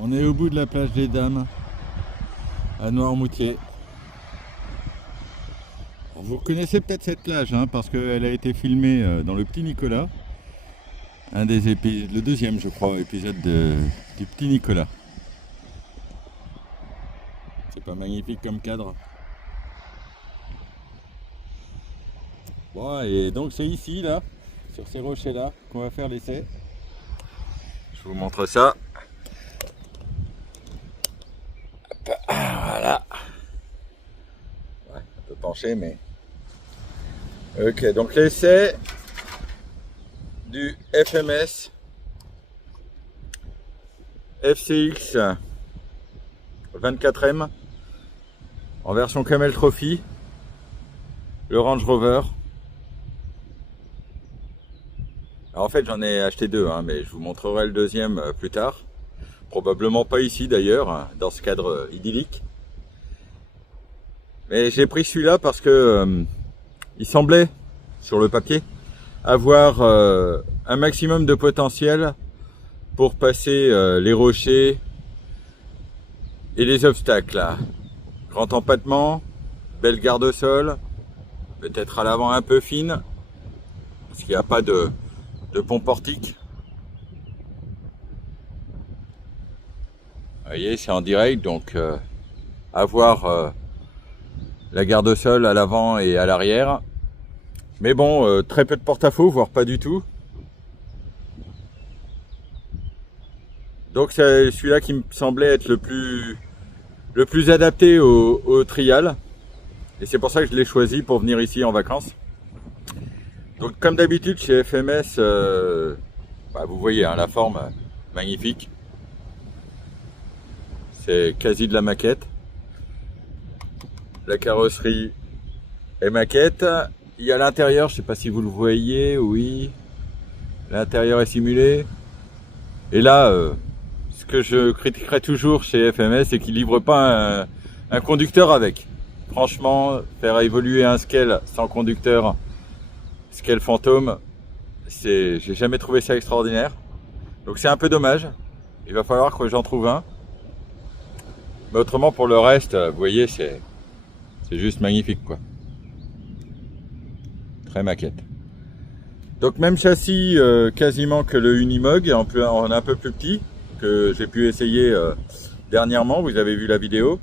On est au bout de la plage des Dames, à Noirmoutier. Vous connaissez peut-être cette plage, hein, parce qu'elle a été filmée dans Le Petit Nicolas. Le deuxième, je crois, épisode du Petit Nicolas. C'est pas magnifique comme cadre? Bon, et donc c'est ici, là, sur ces rochers-là, qu'on va faire l'essai. Je vous montre ça. Hop, voilà. Ouais, un peu penché, mais... Ok, donc l'essai du FMS FCX 24M en version Camel Trophy, le Range Rover. Alors en fait j'en ai acheté deux, hein, mais je vous montrerai le deuxième plus tard. Probablement pas ici d'ailleurs, hein, dans ce cadre idyllique. Mais j'ai pris celui-là parce que il semblait, sur le papier, avoir un maximum de potentiel pour passer les rochers et les obstacles. Là. Grand empattement, belle garde-sol, peut-être à l'avant un peu fine, parce qu'il n'y a pas de pont portique. Vous voyez, c'est en direct, donc avoir la garde-sol à l'avant et à l'arrière. Mais bon, très peu de porte-à-faux, voire pas du tout. Donc c'est celui-là qui me semblait être le plus adapté au trial. Et c'est pour ça que je l'ai choisi pour venir ici en vacances. Donc comme d'habitude chez FMS, vous voyez hein, la forme magnifique. C'est quasi de la maquette. La carrosserie est maquette. Il y a l'intérieur, je ne sais pas si vous le voyez, oui. L'intérieur est simulé. Et là, ce que je critiquerai toujours chez FMS, c'est qu'ils ne livrent pas un conducteur avec. Franchement, faire évoluer un scale sans conducteur, scale fantôme, j'ai jamais trouvé ça extraordinaire. Donc c'est un peu dommage. Il va falloir que j'en trouve un. Mais autrement, pour le reste, vous voyez, c'est juste magnifique, quoi. Très maquette. Donc même châssis quasiment que le Unimog, en un peu plus petit, que j'ai pu essayer dernièrement, vous avez vu la vidéo.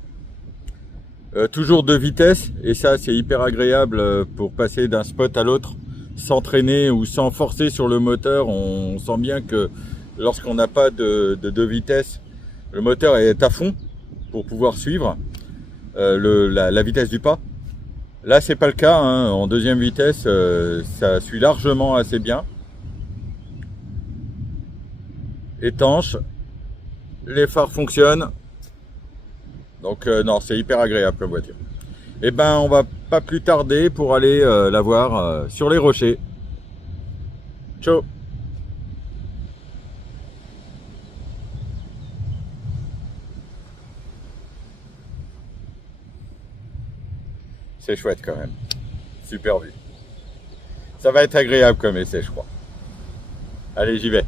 Toujours 2 vitesses, et ça c'est hyper agréable pour passer d'un spot à l'autre, sans traîner ou sans forcer sur le moteur. On sent bien que lorsqu'on n'a pas de 2 vitesses, le moteur est à fond pour pouvoir suivre la vitesse du pas. Là c'est pas le cas, hein. En 2e vitesse ça suit largement assez bien. Étanche, les phares fonctionnent, donc non, c'est hyper agréable comme voiture. Et ben on va pas plus tarder pour aller la voir sur les rochers. Ciao. C'est chouette quand même, super vue. Ça va être agréable comme essai, je crois. Allez, j'y vais.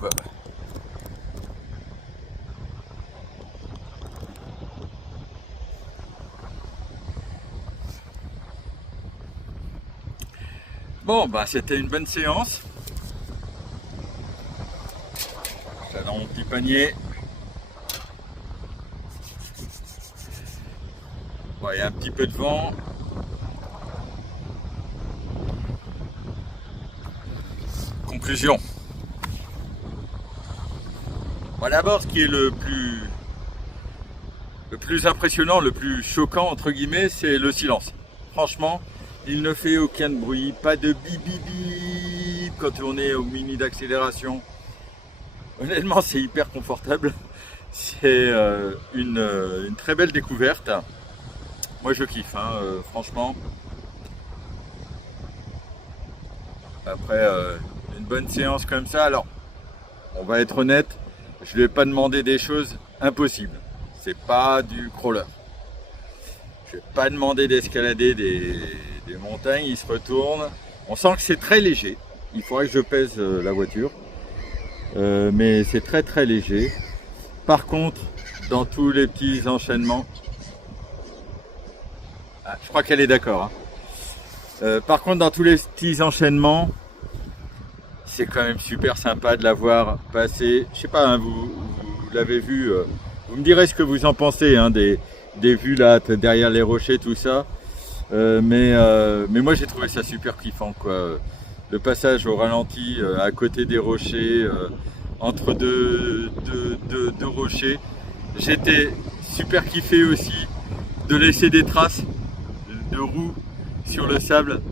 bah. Bon, bah c'était une bonne séance. Ça dans mon petit panier. Bon, il y a un petit peu de vent. Conclusion. Bon, d'abord, ce qui est le plus impressionnant, le plus choquant, entre guillemets, c'est le silence. Franchement, il ne fait aucun bruit, pas de bip bip bip quand on est au mini d'accélération. Honnêtement, c'est hyper confortable. C'est une très belle découverte. Moi, je kiffe, hein, franchement. Après une bonne séance comme ça, alors, on va être honnête, je ne vais pas demander des choses impossibles. C'est pas du crawler. Je ne vais pas demander d'escalader des montagnes, il se retourne. On sent que c'est très léger. Il faudrait que je pèse la voiture. Mais c'est très très léger. Par contre, dans tous les petits enchaînements, je crois qu'elle est d'accord. Hein. Par contre, dans tous les petits enchaînements, c'est quand même super sympa de la voir passer. Je sais pas, hein, vous l'avez vu. Vous me direz ce que vous en pensez, hein, des vues là derrière les rochers, tout ça. Mais moi j'ai trouvé ça super kiffant, quoi. Le passage au ralenti à côté des rochers, entre deux rochers. J'étais super kiffé aussi de laisser des traces de roues sur le sable.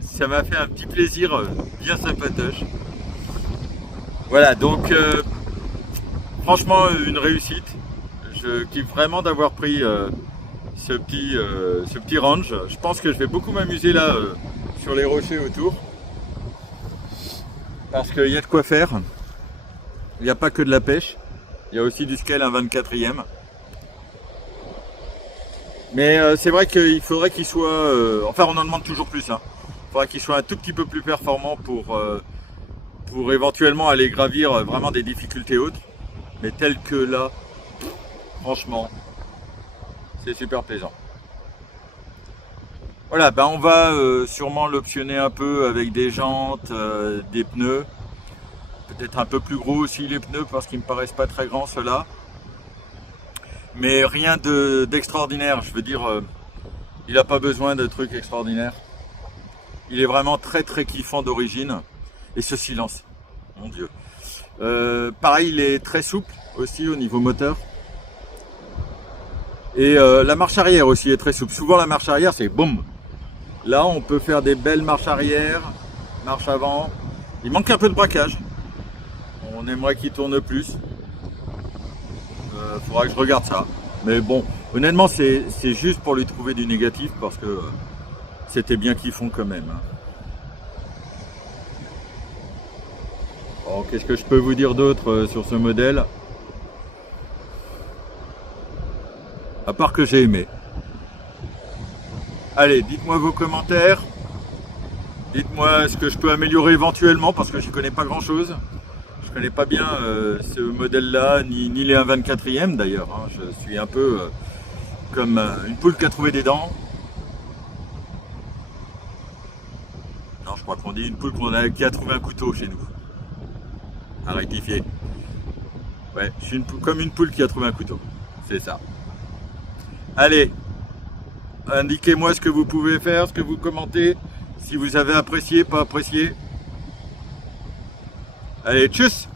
Ça m'a fait un petit plaisir bien sympatoche. Voilà, donc franchement une réussite. Je kiffe vraiment d'avoir pris ce petit range. Je pense que je vais beaucoup m'amuser là sur les rochers autour. Parce qu'il y a de quoi faire. Il n'y a pas que de la pêche. Il y a aussi du scale, un 24e. Mais c'est vrai qu'il faudrait qu'il soit... enfin, on en demande toujours plus. Hein. Il faudrait qu'il soit un tout petit peu plus performant pour éventuellement aller gravir vraiment des difficultés autres. Mais tel que là, franchement, c'est super plaisant. Voilà, ben on va sûrement l'optionner un peu avec des jantes, des pneus. Peut-être un peu plus gros aussi les pneus parce qu'ils me paraissent pas très grands ceux-là. Mais rien d'extraordinaire, je veux dire, il n'a pas besoin de trucs extraordinaires. Il est vraiment très très kiffant d'origine. Et ce silence, mon Dieu. Pareil, il est très souple aussi au niveau moteur. Et la marche arrière aussi est très souple. Souvent la marche arrière c'est boum. Là on peut faire des belles marches arrière, marche avant. Il manque un peu de braquage. On aimerait qu'il tourne plus. Faudra que je regarde ça. Mais bon, honnêtement c'est juste pour lui trouver du négatif parce que c'était bien qu'ils font quand même. Bon, qu'est-ce que je peux vous dire d'autre sur ce modèle? À part que j'ai aimé. Allez, dites-moi vos commentaires. Dites-moi ce que je peux améliorer éventuellement parce que je connais pas grand chose. Je connais pas bien ce modèle-là, ni les 1/24e d'ailleurs. Hein. Je suis un peu comme une poule qui a trouvé des dents. Non, je crois qu'on dit une poule qui a trouvé un couteau chez nous. À rectifier. Ouais, je suis comme une poule qui a trouvé un couteau. C'est ça. Allez, indiquez-moi ce que vous pouvez faire, ce que vous commentez, si vous avez apprécié, pas apprécié. Allez, tchuss!